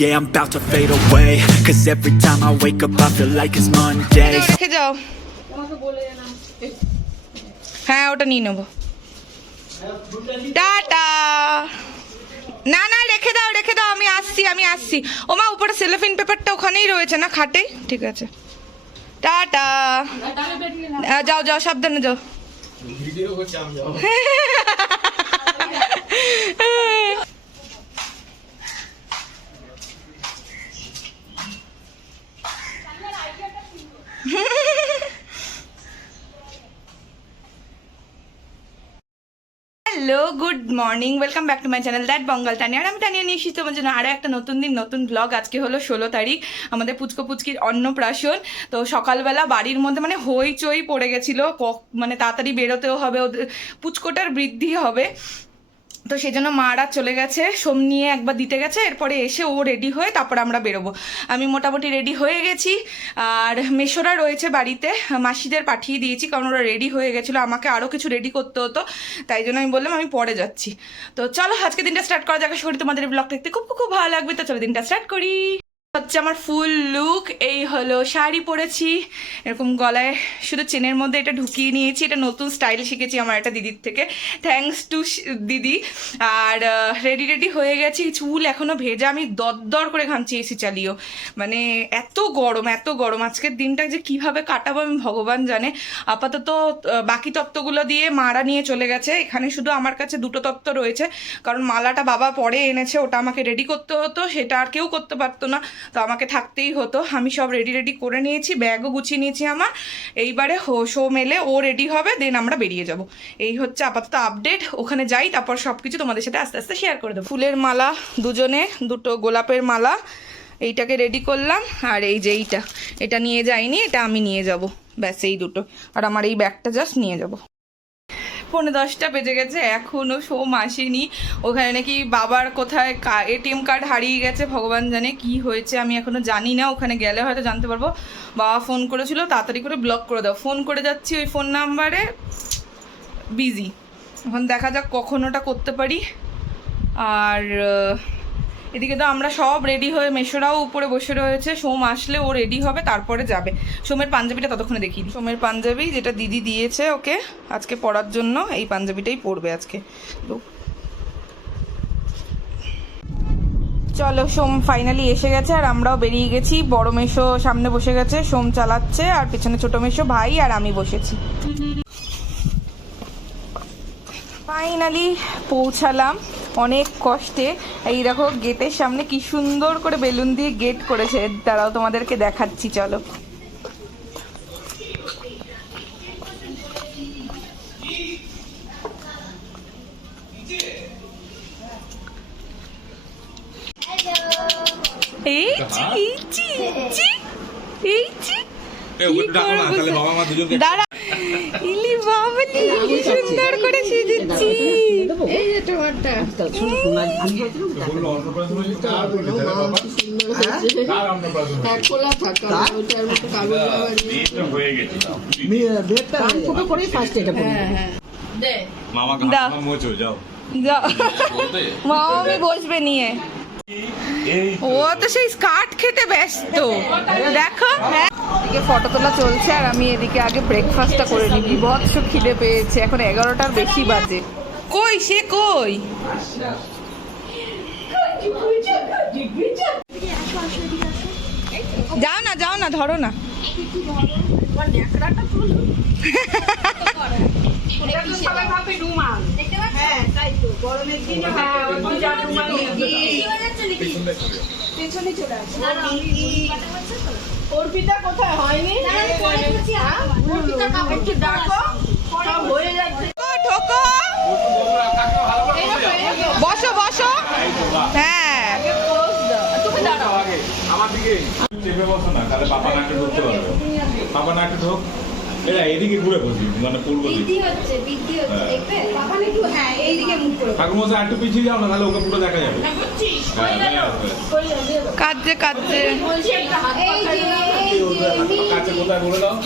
Yeah, I'm about to fade away. Cause every time I wake up, I feel like it's Monday. রেখে যাও। হ্যাঁ ওটা নিয়ে নেব। টাটা। না না রেখে দাও রেখে দাও আমি আসছি আমি আসছি। ও মা উপরে সেলোফিন পেপারটা ওখানেই রয়েছে না খাটে? ঠিক আছে। টাটা। যাও যাও সাবধানে যাও। Hello good morning welcome back to my channel that Bangal টানি আর আমি টানিয়ে নিয়ে এসেছি তোমার জন্য আরও একটা নতুন দিন, নতুন ব্লগ আজকে হলো ষোলো তারিখ, আমাদের পুচকো পুচকির অন্নপ্রাশন। তো সকালবেলা বাড়ির মধ্যে মানে হইচই পড়ে গেছিল মানে তাড়াতাড়ি বেরোতেও হবে, ওদের পুচকোটার বৃদ্ধি হবে। তো সেই জন্য মারা চলে গেছে, সোম নিয়ে একবার দিতে গেছে, এরপরে এসে ও রেডি হয়ে তারপর আমরা বেরোবো। আমি মোটামুটি রেডি হয়ে গেছি, আর মেশোরা রয়েছে বাড়িতে, মাসিদের পাঠিয়ে দিয়েছি, কারণ ওরা রেডি হয়ে গেছিল, আমাকে আরও কিছু রেডি করতে হতো, তাই জন্য আমি বললাম আমি পরে যাচ্ছি। তো চলো, আজকে দিনটা স্টার্ট করা যাক শরীর তোমাদের ব্লগ দেখতে খুব খুব খুব ভালো লাগবে, তো চলো দিনটা স্টার্ট করি। হচ্ছে আমার ফুল লুক এই হলো শাড়ি পরেছি, এরকম গলায় শুধু চেনের মধ্যে এটা ঢুকিয়ে নিয়েছি, এটা নতুন স্টাইল শিখেছি আমার একটা দিদির থেকে। থ্যাঙ্কস টু দিদি, আর রেডি রেডি হয়ে গেছি, চুল এখনও ভেজা, আমি দরদর করে ঘামছি এসি চালিয়েও। মানে এত গরম এত গরম, আজকের দিনটা যে কীভাবে কাটাবো আমি ভগবান জানে। আপাতত বাকি তত্ত্বগুলো দিয়ে মারা নিয়ে চলে গেছে, এখানে শুধু আমার কাছে দুটো তত্ত্ব রয়েছে, কারণ মালাটা বাবা পরে এনেছে, ওটা আমাকে রেডি করতে হতো, সেটা আর কেউ করতে পারতো না। তো আমাকে থাকতেই হতো। আমি সব রেডি রেডি করে নিয়েছি ব্যাগও গুছিয়ে নিয়েছি আমার। এইবারে শো মেলে, ও রেডি হবে দেন আমরা বেরিয়ে যাব। এই হচ্ছে আপাতত আপডেট ওখানে যাই, তারপর সব কিছু তোমাদের সাথে আস্তে আস্তে শেয়ার করে দেবো। ফুলের মালা দুজনে, দুটো গোলাপের মালা, এইটাকে রেডি করলাম, আর এই যে এইটা। এটা নিয়ে যাইনি, এটা আমি নিয়ে যাব। ব্যাস, এই দুটো। আর আমার এই ব্যাগটা জাস্ট নিয়ে যাব। পৌনে দশটা বেজে গেছে এখনও সোম আসেনি। ওখানে নাকি বাবার কোথায় এটিএম কার্ড হারিয়ে গেছে, ভগবান জানে কি হয়েছে, আমি এখনও জানি না, ওখানে গেলে হয়তো জানতে পারব। বাবা ফোন করেছিল, তাড়াতাড়ি করে ব্লক করে দাও। ফোন করে যাচ্ছি ওই ফোন নাম্বারে বিজি এখন দেখা যাক কখন ওটা করতে পারি। আর এদিকে তো আমরা সব রেডি হয়ে মেশোরাও উপরে বসে রয়েছে। সোম আসলে ও রেডি হবে, তারপরে যাবে। সোমের পাঞ্জাবিটা ততক্ষণে দিই। সোমের পাঞ্জাবি যেটা দিদি দিয়েছে ওকে আজকে পরার জন্য, এই পাঞ্জাবিটাই পরবে আজকে। চলো, সোম ফাইনালি এসে গেছে আর আমরাও বেরিয়ে গেছি। বড় মেশো সামনে বসে গেছে, সোম চালাচ্ছে আর পেছনে ছোট মেশো ভাই আর আমি বসেছি। ফাইনালি পৌঁছালাম। অনেক কষ্টে। এই দেখো গেটের সামনে কি সুন্দর করে বেলুন দিয়ে গেট করেছে। দাঁড়াও তোমাদেরকে দেখাচ্ছি চলো। এই চি, এই চি, এই চি, দাঁড়া ইলি বাবলি কি সুন্দর করে সেজেছি। হয়েছে? বিয়েটা হয়ে মামি বসবে নিয়ে। এই ও তো সেই স্কার্ট খেতে ব্যস্ত। দেখো এদিকে ফটো তোলা চলছে আর আমি এদিকে আগে ব্রেকফাস্টটা করে নিই। বিভৎস খিদে পেয়েছে। এখন এগারোটার বেশি বাজে। কই সে কই? যাও না যাও না ধরো না। অর্পিতা কোথায়? হয়নি? হ্যাঁ? একটু ডাকো। হয়ে যাচ্ছে। আমার দিকে। চেপে বসো না তাহলে পাপা নাকে ঢুকতে পারবে। পাপা নাকে ঢোক। এরা এদিকে ঘুরে বসি মানে পূর্ব দিক হচ্ছে বৃদ্ধি হচ্ছে হ্যাঁ। দেখবে? বাবা একটু হ্যাঁ এইদিকে মুখ করে ঠাকুরমশাই একটু পিছিয়ে যাও না তাহলে ওকে পুরো দেখা যাবে। হ্যাঁ। কাঁদছে কাঁদছে। কাছে কোথায় বলে দাও?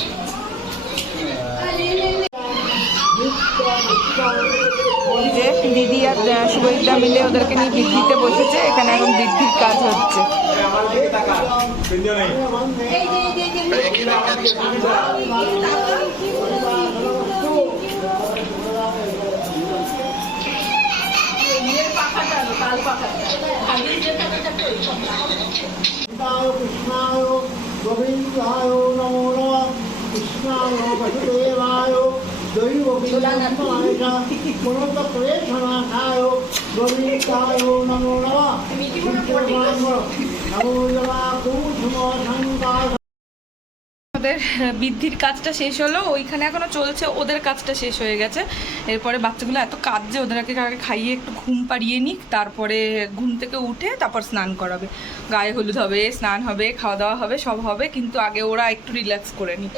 দিদি আর শুভজিৎদা মিলে ওদেরকে নিয়ে বৃদ্ধিতে বসেছে এখানে এখন বৃদ্ধির কাজ হচ্ছে। আমার দিকে তাকা চিন্তা নেই এই যে এই যে এই যে কৃষ্ণায় গোবিন্দায় নমো নমঃ কৃষ্ণায় বসুদেবায় দৈব ওদের বৃদ্ধির কাজটা শেষ হলো, ওইখানে এখনও চলছে, ওদের কাজটা শেষ হয়ে গেছে। এরপরে বাচ্চাগুলো এত কাজ যে ওদের আগে খাইয়ে একটু ঘুম পাড়িয়ে নিক, তারপরে ঘুম থেকে উঠে তারপর স্নান করাবে। গায়ে হলুদ হবে, স্নান হবে, খাওয়া দাওয়া হবে, সব হবে, কিন্তু আগে ওরা একটু রিল্যাক্স করে নিক।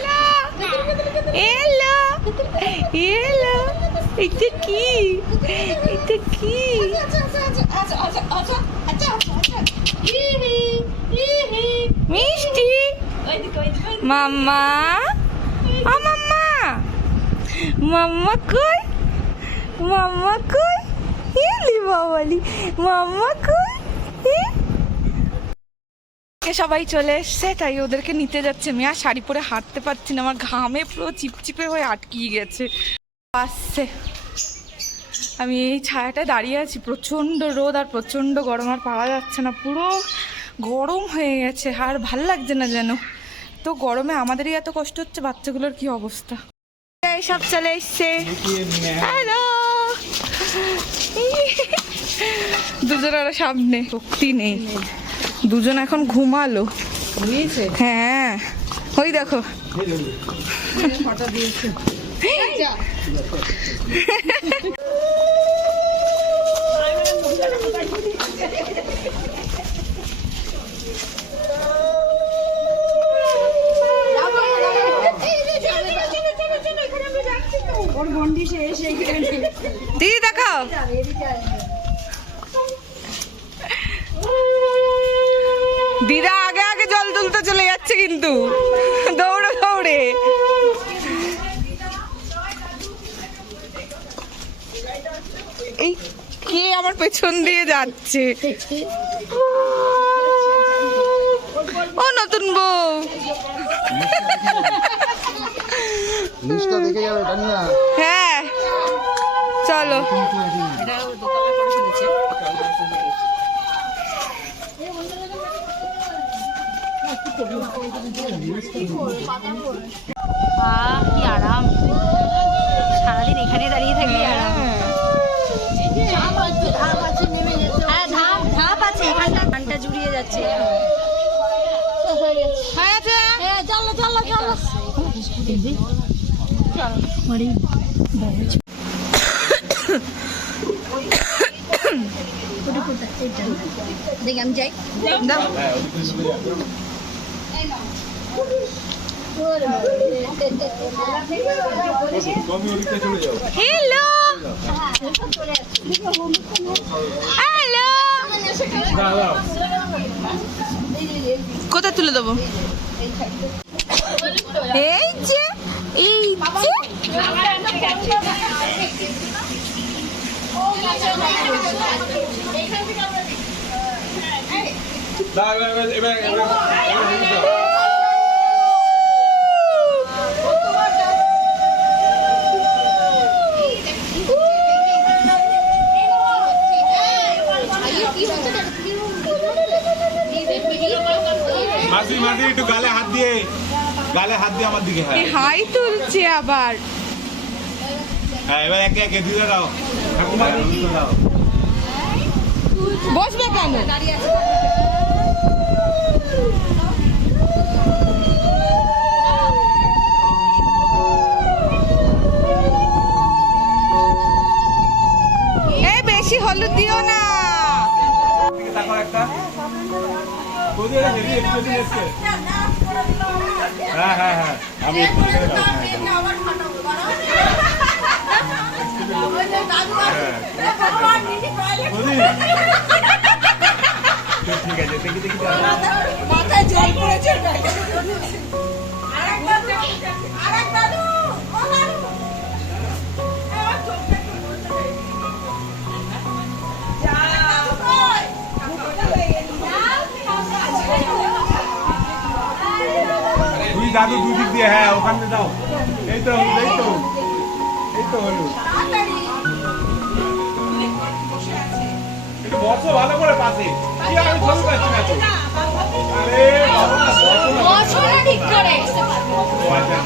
এলো এলো এটা কি? এটা কি? আচ্ছা আচ্ছা আচ্ছা আচ্ছা আচ্ছা।, আচ্ছা। মিষ্টি? মাম্মা? ও মাম্মা। মাম্মা কই? মাম্মা কই? বাবালি মাম্মা কই? সবাই চলে এসছে, তাই ওদেরকে নিতে যাচ্ছে। আমি আর শাড়ি পরে হাঁটতে পারছি না, আমার ঘামে পুরো চিপচিপে হয়ে আটকিয়ে গেছে। আসছে। আমি এই ছায়াটায় দাঁড়িয়ে আছি। প্রচণ্ড রোদ আর প্রচণ্ড গরম আর পাওয়া যাচ্ছে না। পুরো গরম হয়ে গেছে। আর ভালো লাগছে না যেন। তো গরমে আমাদেরই এত কষ্ট হচ্ছে বাচ্চাগুলোর কি অবস্থা? সব চলে এসছে। হ্যালো দুজন ওরা সামনে। শক্তি নেই। দুজন এখন ঘুমালো। হ্যাঁ। ওই দেখো। দিদি দেখাও। দিদা আগে আগে জল তুলতে চলে যাচ্ছে কিন্তু দৌড়ে দৌড়ে এই কে আমার পেছন দিয়ে যাচ্ছে? ও নতুন বউ। হ্যাঁ। চলো। আরাম। সারাদিন এখানে দাঁড়িয়ে থাকলে আরাম হ্যাঁ ধাপ ধাপ আছে এখানটা ধানটা যাচ্ছে দেখি আমি যাই হ্যালো হ্যালো কোথায় তুলে দেবো এই যে এই যে দাও এবার এবার এবার এবার এবার দাও। মাসি মাসি একটু গালে হাত দিয়ে গালে হাত দিয়ে আমার দিকে হ্যাঁ হাই তুলছে আবার। হ্যাঁ এবার একে একে দিয়ে দাও। ঠাকুমা দাও। বসবে কেন এই বেশি হলুদ দিও না। একটা বৌদি এটা হেভি এক্সপ্রেশন এসছে হ্যাঁ হ্যাঁ হ্যাঁ। আমি দাদু দুই দিক দিয়ে হ্যাঁ ওখানে দাও এই তো হলুদ এই তো এই তো হলুদ একটু বসো ভালো করে পাশে। কি আমি ছবি পাচ্ছি না তো? আরে বসো না ঠিক করে। ও রাধা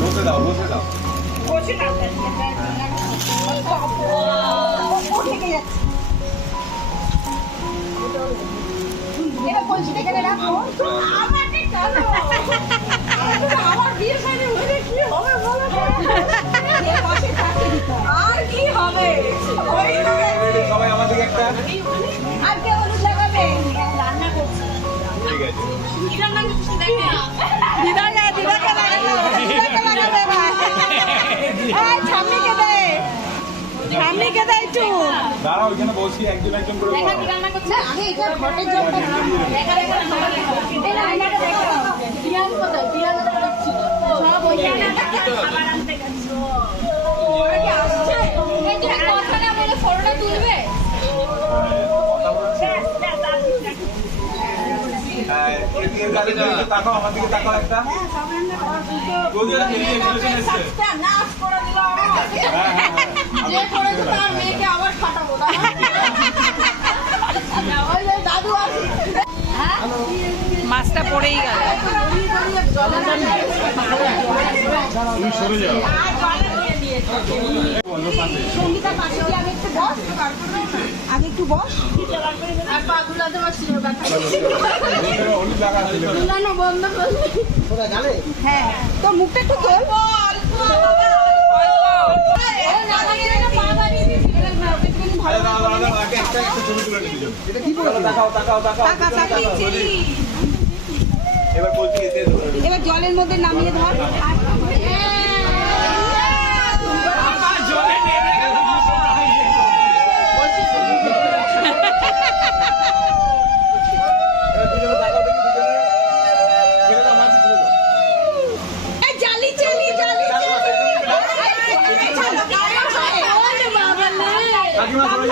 হাত দাও, হাত দাও। আর কি হবে? সবাই আমাদেরকে একটা আর কে হলুদ দাঁড়াও এখানে বসি একজন একজন করে আমি এটা ঘটের জলটা মাছটা পড়েই গেল। বলো পাশে আগে একটু আগে একটু বস। আর হ্যাঁ মুখটা একটু তোল আরে দাঁড়াও দাঁড়াও দাঁড়াও, আগে একটা একটা ছবি তুলে নিয়ে যাও এটা কি বলো তাকাও তাকাও তাকাও এবার বলছি এতে এবার জলের মধ্যে নামিয়ে ধর এবার দুজনে তাকাও দেখি দুজনে ছেড়ে দাও মাছ ছেড়ে দাও এই জালি চালি জালি কাকিমা সরে যাও কাকিমা সরে যাও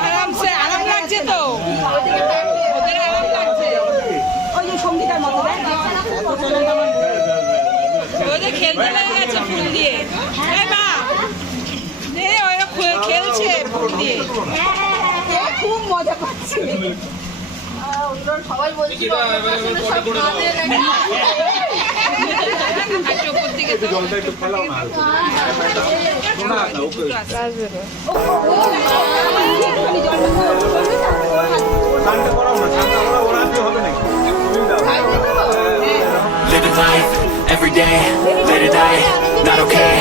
আরামসে আরাম লাগছে তো ওদের আরাম লাগছে ওই যে সঙ্গীতার মতো ওদের খেলতে লেগে গেছে খেলছে ফুল দিয়ে খুব মজা পাচ্ছে সবাই বলছিল জলটা একটু ফেলাও না শোনা না ওকে শান্ত করাও না শান্ত করা ওরা দিয়ে হবে নাকি তুমি দাও Living life every day, late at night, not okay.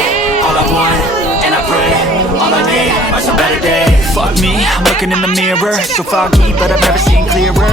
All I want, and I pray, all I need are some better days. Fuck me, I'm looking in the mirror, so foggy, but I've never seen clearer.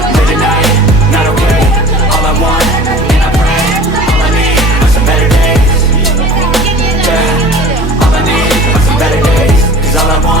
I want, and I pray, all I need some better days. Yeah, all I need some better all I want,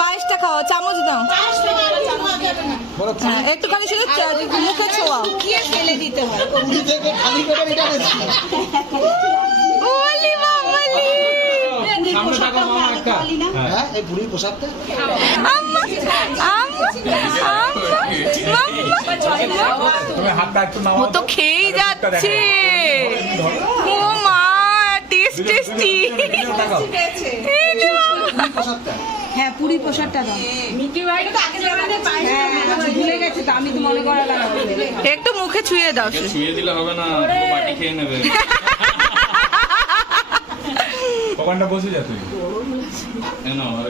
পায়েসটা খাওয়া চামচ দাও। হ্যাঁ, একটুখানি শুধু মুখে পুরী থেকে খালি পেটে এটা গেছি ওলি বাবালি সামনে থাকো মামা একটা হ্যাঁ এই পুরীর প্রসাদটা আম্মা আম্মা আম্মা তুমি হাতটা একটু ও তো খেয়েই যাচ্ছে। ও মা টেস্ট টেস্টি। হ্যাঁ পুরি প্রসাদটা দাও। হ্যাঁ হ্যাঁ, ভুলে গেছি তো আমি তো মনে করালাম। একটু মুখে ছুঁয়ে দাও। ছুঁয়ে দিলে হবে না বাটি খেয়ে নেবে। ওখানটা বসে যা তুই।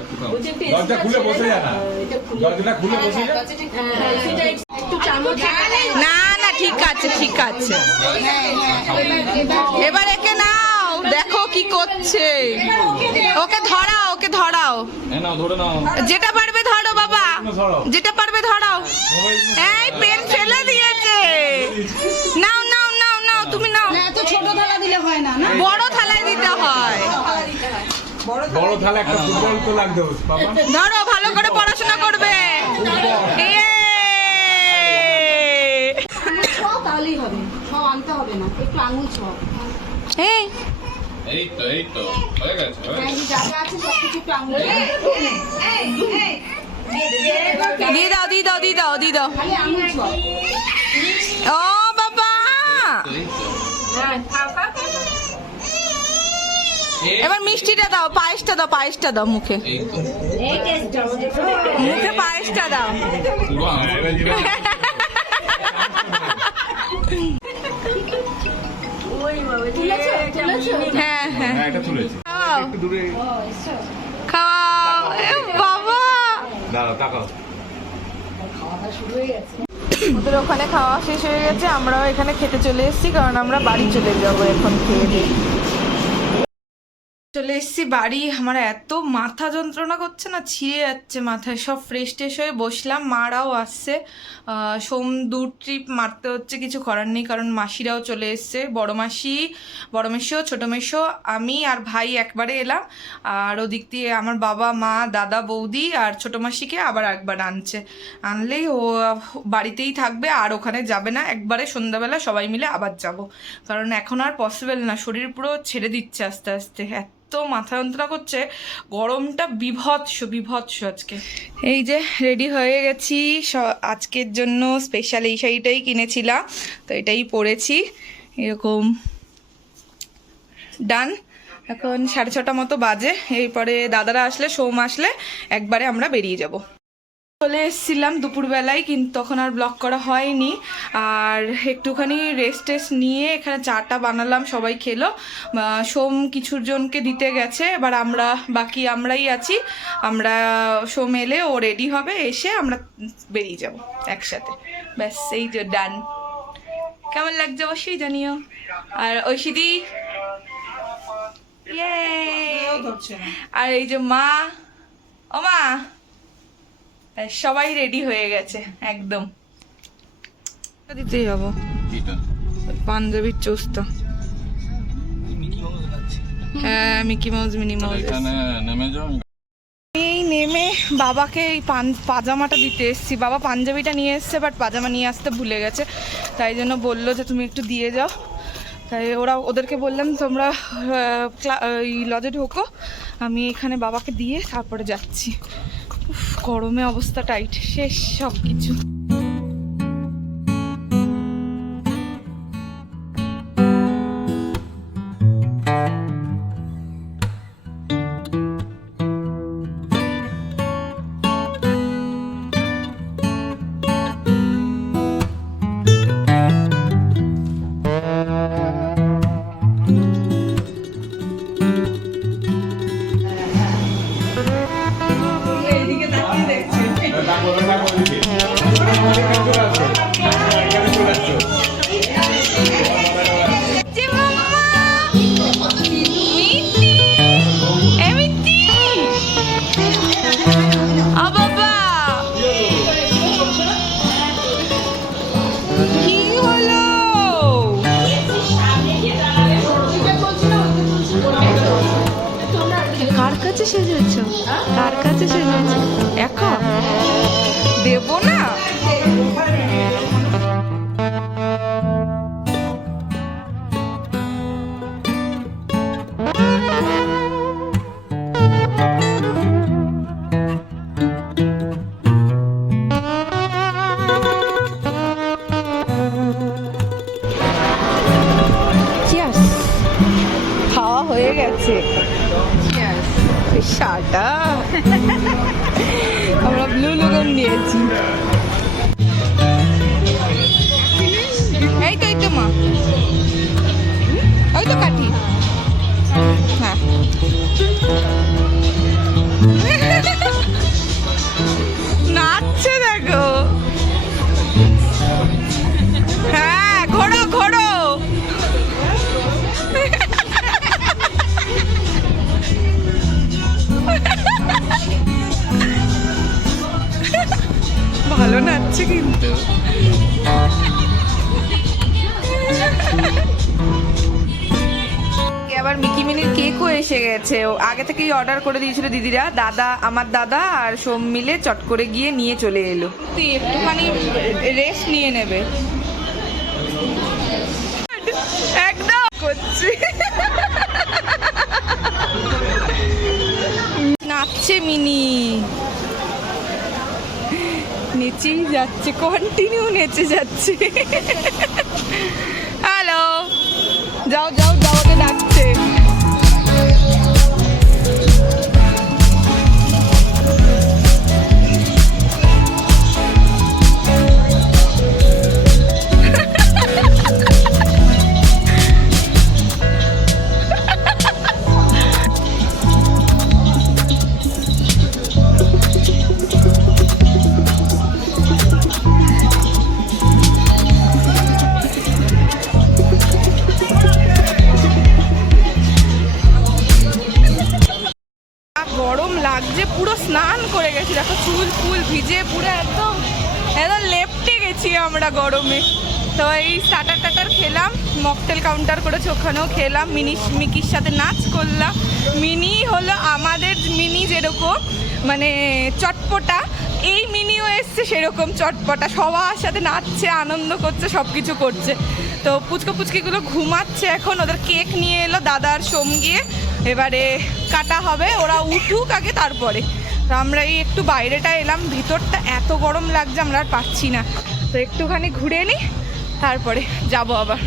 একটু খাও। দরজা খুলে বসে যা না। দরজাটা খুলে বসে যা। না না ঠিক আছে ঠিক আছে। এবার একে নাও দেখো কি করছে। ওকে ধরাও ওকে ধরাও। যেটা পারবে ধরো বাবা। যেটা পারবে ধরাও। এই পেন ফেলে দিয়েছে। নাও নাও নাও নাও তুমি নাও। ছোট থালা দিলে হয় না না? বড় থালায় দিতে হয়। বড় থালা একটা ফুটবল তো লাগবে বাবা। ধরো ভালো করে পড়াশোনা করবে। ইয়ে! তাহলেই হবে। সব আনতে হবে না একটু আঙুল ছ। এই, এই তো এই তো হয়ে গেছে গেছে। যা যা আছে সব কিছু একটু আঙুল দিয়ে দাও দিয়ে দাও দিয়ে দাও দিয়ে দাও। খালি আঙুল ছ। ও বাবা এই তো এবার মিষ্টিটা দাও, পায়েসটা দাও পায়েসটা দাও মুখে। মুখে পায়েসটা দাও। হ্যাঁ হ্যাঁ। বাবা। ওখানে খাওয়া শেষ হয়ে গেছে, আমরাও এখানে খেতে চলে এসেছি, কারণ আমরা বাড়ি চলে যাব এখন খেয়ে দিয়ে। চলে এসেছি বাড়ি। আমার এত মাথা যন্ত্রণা করছে না, ছিঁড়ে যাচ্ছে মাথায়। সব ফ্রেশ ট্রেশ হয়ে বসলাম, মারাও আসছে। সোম দু ট্রিপ মারতে হচ্ছে, কিছু করার নেই, কারণ মাসিরাও চলে এসছে। বড় মাসি, বড় মেশো ছোটো মেশো আমি আর ভাই একবারে এলাম। আর ওদিক দিয়ে আমার বাবা, মা, দাদা, বৌদি আর ছোটো মাসিকে আবার একবার আনছে। আনলেই ও বাড়িতেই থাকবে, আর ওখানে যাবে না। একবারে সন্ধ্যাবেলা সবাই মিলে আবার যাব। কারণ এখন আর পসিবল না, শরীর পুরো ছেড়ে দিচ্ছে আস্তে আস্তে। মাথা যন্ত্রণা করছে, গরমটা বিভৎস বিভৎস আজকে। এই যে রেডি হয়ে গেছি। আজকের জন্য স্পেশাল এই শাড়িটাই কিনেছিলাম, তো এটাই পরেছি। এরকম। ডান এখন সাড়ে ছটা মতো বাজে। এরপরে দাদারা আসলে, সোম আসলে, একবারে আমরা বেরিয়ে যাব। চলে এসেছিলাম দুপুরবেলায় কিন্তু তখন আর ব্লক করা হয়নি। আর একটুখানি রেস্ট টেস্ট নিয়ে এখানে চাটা বানালাম সবাই খেলো। সোম কিছুর জনকে দিতে গেছে এবার আমরা বাকি আমরাই আছি। আমরা সোম এলে ও রেডি হবে এসে আমরা বেরিয়ে যাব একসাথে। ব্যাস এই যে ডান কেমন লাগছে অবশ্যই জানিও। আর ঐশিদি! আর এই যে মা? ও মা? সবাই রেডি হয়ে গেছে একদম। দিতেই যাব পাঞ্জাবির চোস্তা। হ্যাঁ মিকি মাউস মিনি মাউস এখানে নেমে যাও। আমি এই নেমে বাবাকে এই পাজামাটা দিতে এসেছি। বাবা পাঞ্জাবিটা নিয়ে এসছে বাট পাজামা নিয়ে আসতে ভুলে গেছে। তাই জন্য বলল যে তুমি একটু দিয়ে যাও। তাই ওরা ওদেরকে বললাম তোমরা লজে ঢোকো। আমি এখানে বাবাকে দিয়ে তারপরে যাচ্ছি। গরমে অবস্থা টাইট শেষ সব কিছু সেজেছ? কার কাছে সেজেছ? লোগন নিয়েছি এই তো এই তো মা। ওই তো কাঠি। হ্যাঁ। কিন্তু আবার মিকি মিনির কেকও এসে গেছে। আগে থেকেই অর্ডার করে দিয়েছিল দিদিরা। দাদা, আমার দাদা আর সোম মিলে চট করে গিয়ে নিয়ে চলে এলো। তুই একটুখানি রেস্ট নিয়ে নেবে। একদম করছি। নাচছে মিনি। নেচেই যাচ্ছে কন্টিনিউ নেচে যাচ্ছে। হ্যালো যাও যাও ভিজে পুরো একদম একদম লেপটে গেছি আমরা গরমে। তো এই স্টার্টার টাটার খেলাম মকটেল কাউন্টার করেছে ওখানেও খেলাম, মিনি মিকির সাথে নাচ করলাম। মিনি হলো আমাদের মিনি যেরকম মানে চটপটা, এই মিনিও এসছে সেরকম চটপটা। সবার সাথে নাচছে, আনন্দ করছে সব কিছু করছে। তো পুচকো পুচকিগুলো ঘুমাচ্ছে এখন, ওদের কেক নিয়ে এলো দাদার সোম গিয়ে। এবারে কাটা হবে, ওরা উঠুক আগে তারপরে। আমরা এই একটু বাইরেটা এলাম ভিতরটা এত গরম লাগছে আমরা আর পাচ্ছি না। তো একটুখানি ঘুরে নিই তারপরে যাব আবার।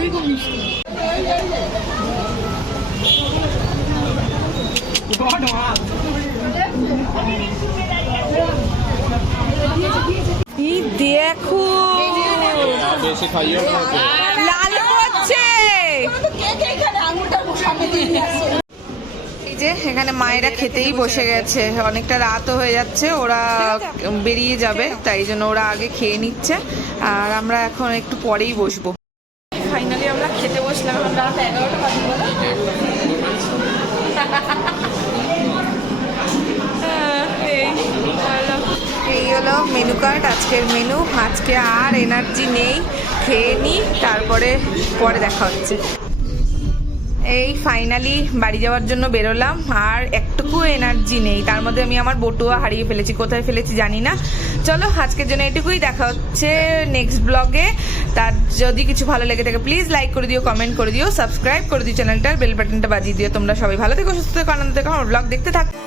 এই দেখো। বেশি খাইও লাল করছে এই যে এখানে মায়েরা খেতেই বসে গেছে। অনেকটা রাতও হয়ে যাচ্ছে ওরা বেরিয়ে যাবে তাই জন্য ওরা আগে খেয়ে নিচ্ছে। আর আমরা এখন একটু পরেই বসবো। ফাইনালি আমরা খেতে বসলাম রাত এগারোটা এই হলো মেনু কার্ড আজকের মেনু আজকে আর এনার্জি নেই, খেয়ে নিই তারপরে, পরে দেখা হচ্ছে। এই ফাইনালি বাড়ি যাওয়ার জন্য বেরোলাম, আর একটুকু এনার্জি নেই। তার মধ্যে আমি আমার বটুয়া হারিয়ে ফেলেছি, কোথায় ফেলেছি জানি না। চলো, আজকের জন্য এটুকুই, দেখা হচ্ছে নেক্সট ব্লগে তার যদি কিছু ভালো লেগে থাকে প্লিজ লাইক করে দিও কমেন্ট করে দিও সাবস্ক্রাইব করে দিও চ্যানেলটার বেল বাটনটা বাজিয়ে দিও। তোমরা সবাই ভালো থেকো, সুস্থ থেকো, আনন্দ থেকো, আমার ব্লগ দেখতে থাকো।